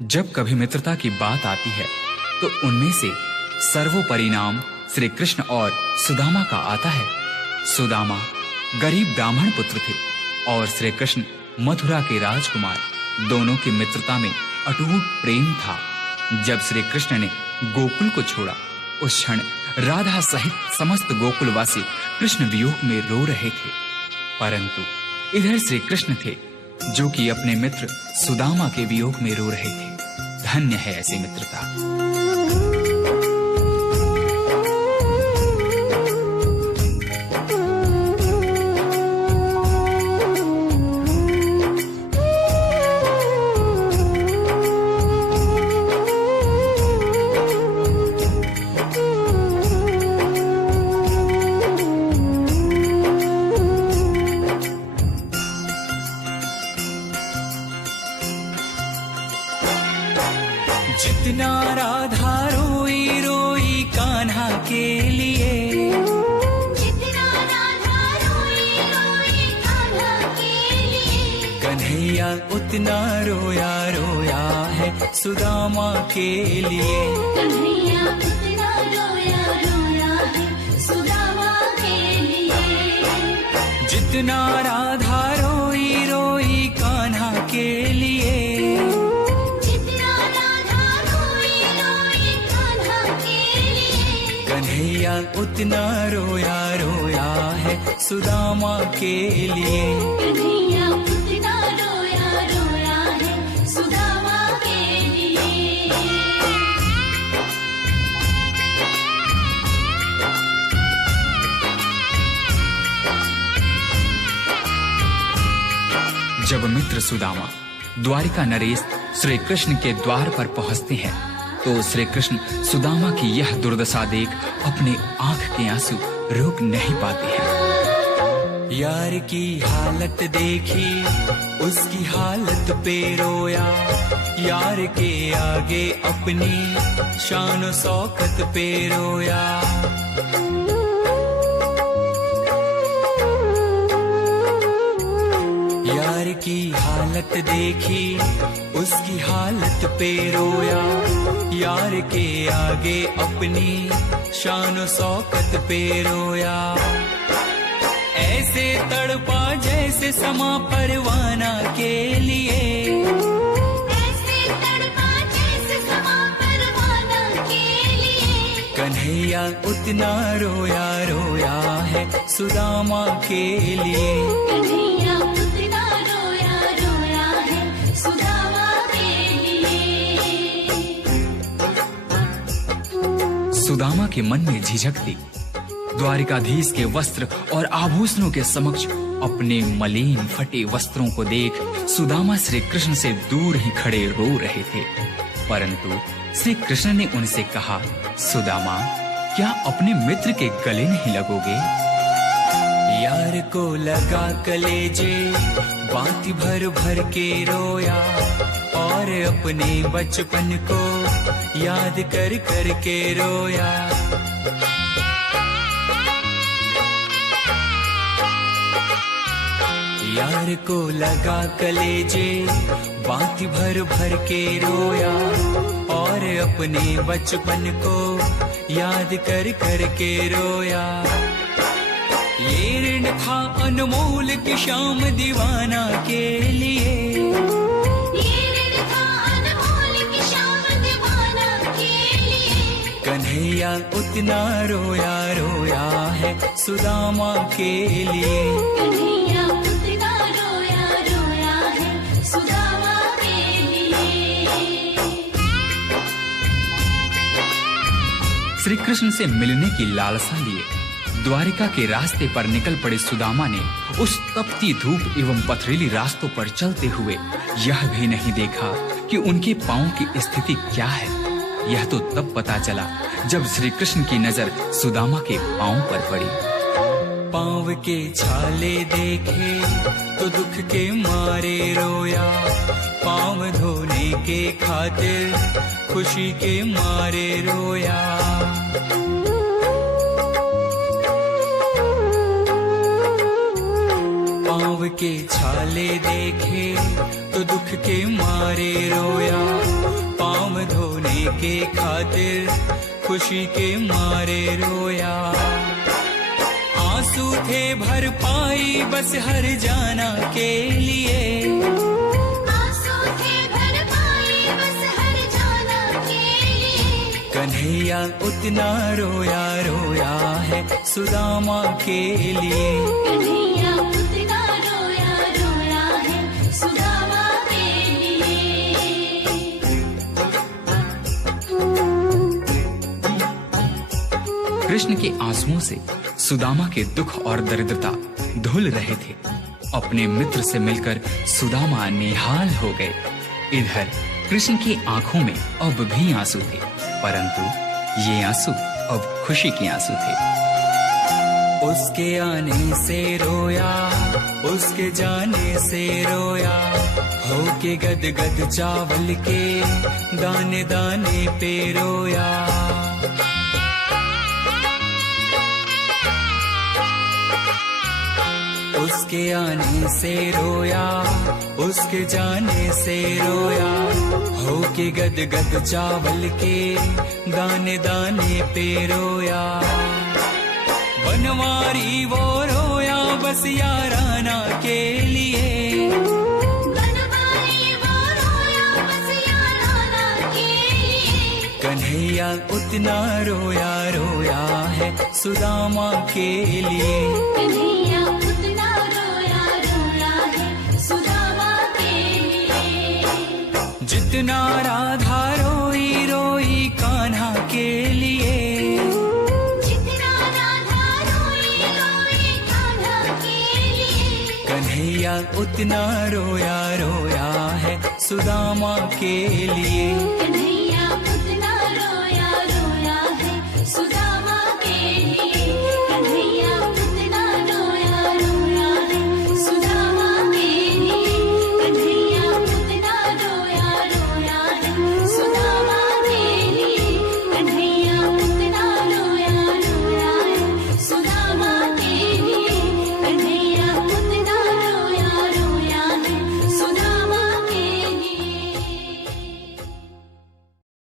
जब कभी मित्रता की बात आती है तो उनमें से सर्वोपरि नाम श्री कृष्ण और सुदामा का आता है। सुदामा गरीब ब्राह्मण पुत्र थे और श्री कृष्ण मथुरा के राजकुमार। दोनों की मित्रता में अटूट प्रेम था। जब श्री कृष्ण ने गोकुल को छोड़ा, उस क्षण राधा सहित समस्त गोकुलवासी कृष्ण वियोग में रो रहे थे। परंतु इधर श्री कृष्ण थे जो कि अपने मित्र सुदामा के वियोग में रो रहे थे। धन्य है ऐसी मित्रता। जितना राधा रोई रोई कान्हा के लिए, जितना राधा रोई रोई कान्हा के लिए, कन्हैया उतना रोया रोया है सुदामा के लिए। कन्हैया उतना रोया रोया है सुदामा के लिए। जितना राधा रोई रोई कान्हा के लिए, कन्हैया उतना रोया रोया है सुदामा के लिए। कन्हैया उतना रोया रोया है सुदामा के लिए। जब मित्र सुदामा द्वारिका नरेश श्री कृष्ण के द्वार पर पहुंचते हैं तो श्री कृष्ण सुदामा की यह दुर्दशा देख अपने आंख के आंसू रोक नहीं पाते हैं। यार की हालत देखी उसकी हालत पे रोया, यार के आगे अपनी शान शौकत पे रोया। यार की हालत देखी उसकी हालत पे रोया, यार के आगे अपनी शान शौकत पे रोया। ऐसे तड़पा जैसे समा परवाना के लिए, ऐसे तड़पा जैसे समा परवाना के लिए। कन्हैया उतना रोया रोया है सुदामा के लिए। कन्हैया उतना रोया रोया है सुदामा के लिए। सुदामा के मन में झिझक थी। द्वारिकाधीश के वस्त्र और आभूषणों के समक्ष अपने मलिन फटे वस्त्रों को देख सुदामा श्री कृष्ण से दूर ही खड़े रो रहे थे। परंतु श्री कृष्ण ने उनसे कहा, सुदामा, क्या अपने मित्र के गले नहीं लगोगे? यार को लगा कलेजे बाती भर भर के रोया, और अपने बचपन को याद कर कर के रोया। यार को लगा कलेजे बाती भर भर के रोया, और अपने बचपन को याद कर कर के रोया। ये ऋण था अनमोल की शाम दीवाना के लिए, ये ऋण था अनमोल की शाम दीवाना के लिए। कन्हैया उतना रोया रोया है सुदामा के लिए। कन्हैया उतना रोया रोया है सुदामा के लिए। श्री कृष्ण से मिलने की लालसा लिए द्वारिका के रास्ते पर निकल पड़े सुदामा ने उस तपती धूप एवं पथरीली रास्तों पर चलते हुए यह भी नहीं देखा कि उनके पांव की स्थिति क्या है। यह तो तब पता चला जब श्री कृष्ण की नजर सुदामा के पांव पर पड़ी। पांव के छाले देखे तो दुख के मारे रोया, पांव धोने के खातिर खुशी के मारे रोया। पांव के छाले देखे तो दुख के मारे रोया, के खातिर खुशी के मारे रोया। आंसू थे भर पाई बस हर जाना के लिए, आंसू थे भर पाई बस हर जाना के लिए। कन्हैया उतना रोया रोया है सुदामा के लिए। कन्हैया उतना रोया रोया है सुदामा के लिए। कृष्ण के आंसुओं से सुदामा के दुख और दरिद्रता धुल रहे थे। अपने मित्र से मिलकर सुदामा निहाल हो गए। इधर कृष्ण की आंखों में अब भी आंसू थे, परंतु ये आंसू अब खुशी के आंसू थे। उसके आने से रोया, उसके जाने से रोया, होके गद गद चावल के दाने दाने पे रोया। उसके आने से रोया, उसके जाने से रोया, होके गद गद चावल के दाने दाने पे रोया। बनवारी वो रोया बस याराना के लिए, बनवारी वो रोया बस याराना के लिए। कन्हैया उतना रोया रोया है सुदामा के लिए। कन्हैया उतना रोया रोया है सुदामा के लिए। जितना राधा रोई रोई कान्हा के लिए, जितना राधा रोई रोई कान्हा के लिए। कन्हैया उतना रोया रोया है सुदामा के लिए।